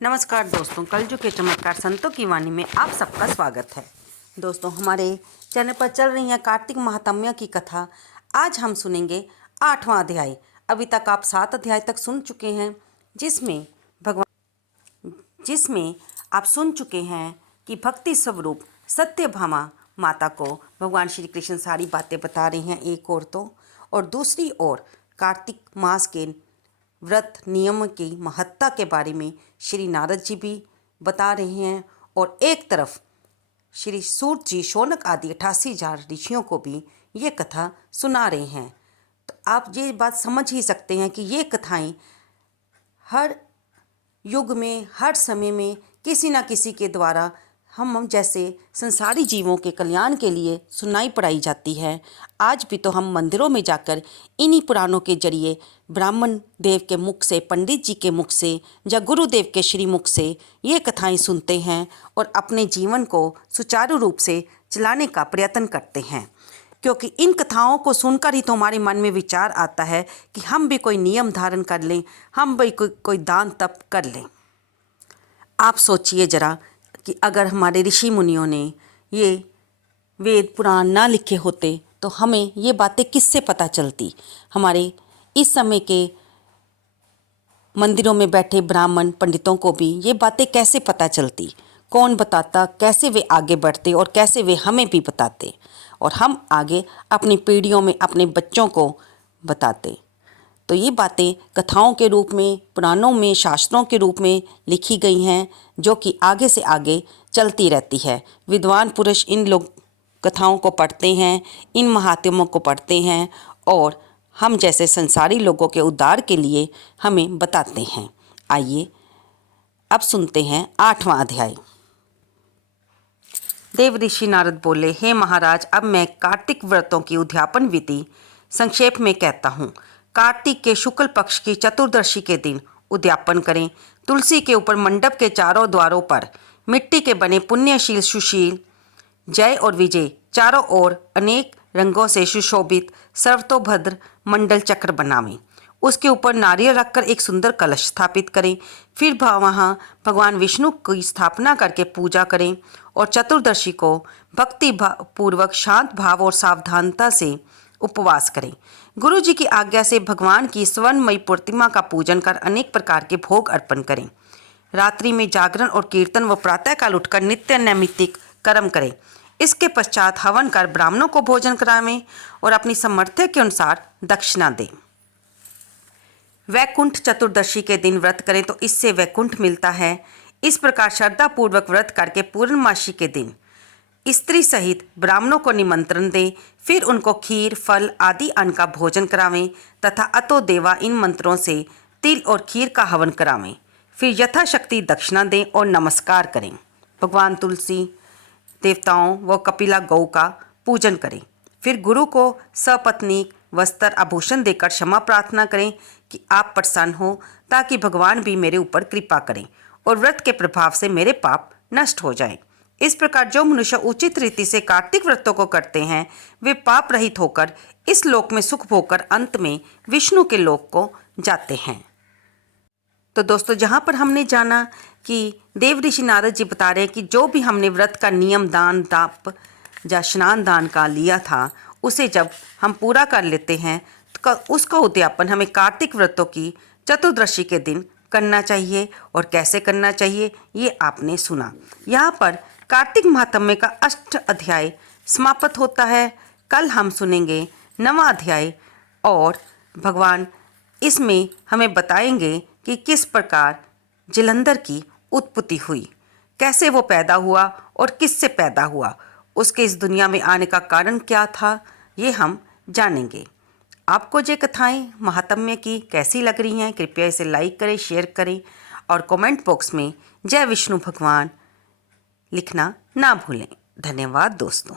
नमस्कार दोस्तों, कलयुग के चमत्कार संतों की वाणी में आप सबका स्वागत है। दोस्तों, हमारे चैनल पर चल रही है कार्तिक महात्म्य की कथा। आज हम सुनेंगे 8वां अध्याय। अभी तक आप 7 अध्याय तक सुन चुके हैं, जिसमें आप सुन चुके हैं कि भक्ति स्वरूप सत्यभामा माता को भगवान श्री कृष्ण सारी बातें बता रहे हैं एक ओर तो, और दूसरी ओर कार्तिक मास के व्रत नियम की महत्ता के बारे में श्री नारद जी भी बता रहे हैं, और एक तरफ श्री सूत जी, शौनक आदि 88,000 ऋषियों को भी ये कथा सुना रहे हैं। तो आप ये बात समझ ही सकते हैं कि ये कथाएं हर युग में, हर समय में किसी न किसी के द्वारा हम जैसे संसारी जीवों के कल्याण के लिए सुनाई पढ़ाई जाती है। आज भी तो हम मंदिरों में जाकर इन्हीं पुराणों के जरिए ब्राह्मण देव के मुख से, पंडित जी के मुख से या गुरुदेव के श्री मुख से ये कथाएं सुनते हैं और अपने जीवन को सुचारू रूप से चलाने का प्रयत्न करते हैं। क्योंकि इन कथाओं को सुनकर ही तो हमारे मन में विचार आता है कि हम भी कोई नियम धारण कर लें, हम भी कोई दान तप कर लें। आप सोचिए जरा कि अगर हमारे ऋषि मुनियों ने ये वेद पुराण ना लिखे होते तो हमें ये बातें किससे पता चलती। हमारे इस समय के मंदिरों में बैठे ब्राह्मण पंडितों को भी ये बातें कैसे पता चलती, कौन बताता, कैसे वे आगे बढ़ते और कैसे वे हमें भी बताते, और हम आगे अपनी पीढ़ियों में अपने बच्चों को बताते। तो ये बातें कथाओं के रूप में, पुराणों में, शास्त्रों के रूप में लिखी गई हैं, जो कि आगे से आगे चलती रहती है। विद्वान पुरुष इन लोग कथाओं को पढ़ते हैं, इन महात्म्यों को पढ़ते हैं, और हम जैसे संसारी लोगों के उद्धार के लिए हमें बताते हैं। आइए अब सुनते हैं 8वां अध्याय। देव ऋषि नारद बोले, हे महाराज, अब मैं कार्तिक व्रतों की उद्यापन विधि संक्षेप में कहता हूँ। कार्तिक के शुक्ल पक्ष की चतुर्दशी के दिन उद्यापन करें। तुलसी के ऊपर मंडप के चारों द्वारों पर मिट्टी के बने पुण्यशील, सुशील, जय और विजय चारों ओर अनेक रंगों से सुशोभित सर्वतोभद्र मंडल चक्र बनावें। उसके ऊपर नारियल रखकर एक सुंदर कलश स्थापित करें। फिर वहाँ भगवान विष्णु की स्थापना करके पूजा करें और चतुर्दशी को भक्ति पूर्वक शांत भाव और सावधानता से उपवास करें। गुरु जी की आज्ञा से भगवान की स्वर्णमयी प्रतिमा का पूजन कर अनेक प्रकार के भोग अर्पण करें। रात्रि में जागरण और कीर्तन व प्रातःकाल उठकर नित्य नैमित्तिक कर्म करें। इसके पश्चात हवन कर ब्राह्मणों को भोजन करावें और अपनी सामर्थ्य के अनुसार दक्षिणा दें। वैकुंठ चतुर्दशी के दिन व्रत करें तो इससे वैकुंठ मिलता है। इस प्रकार श्रद्धापूर्वक व्रत करके पूर्णमासी के दिन स्त्री सहित ब्राह्मणों को निमंत्रण दें। फिर उनको खीर, फल आदि अन्न का भोजन करावें तथा अतो देवा इन मंत्रों से तिल और खीर का हवन करावें। फिर यथाशक्ति दक्षिणा दें और नमस्कार करें। भगवान तुलसी, देवताओं व कपिला गौ का पूजन करें। फिर गुरु को सपत्नीक वस्त्र आभूषण देकर क्षमा प्रार्थना करें कि आप प्रसन्न हो, ताकि भगवान भी मेरे ऊपर कृपा करें और व्रत के प्रभाव से मेरे पाप नष्ट हो जाएं। इस प्रकार जो मनुष्य उचित रीति से कार्तिक व्रतों को करते हैं, वे पाप रहित होकर इस लोक में सुख भोगकर अंत में विष्णु के लोक को जाते हैं। तो दोस्तों, जहाँ पर हमने जाना कि देव ऋषि नारद जी बता रहे हैं कि जो भी हमने व्रत का नियम, दान, ताप या स्नान दान का लिया था, उसे जब हम पूरा कर लेते हैं तो उसका उद्यापन हमें कार्तिक व्रतों की चतुर्दशी के दिन करना चाहिए। और कैसे करना चाहिए ये आपने सुना। यहाँ पर कार्तिक महात्म्य का 8 अध्याय समाप्त होता है। कल हम सुनेंगे 9वां अध्याय, और भगवान इसमें हमें बताएंगे कि किस प्रकार जलंधर की उत्पत्ति हुई, कैसे वो पैदा हुआ और किससे पैदा हुआ, उसके इस दुनिया में आने का कारण क्या था, ये हम जानेंगे। आपको ये कथाएं महात्म्य की कैसी लग रही हैं, कृपया इसे लाइक करें, शेयर करें और कमेंट बॉक्स में जय विष्णु भगवान लिखना ना भूलें। धन्यवाद दोस्तों।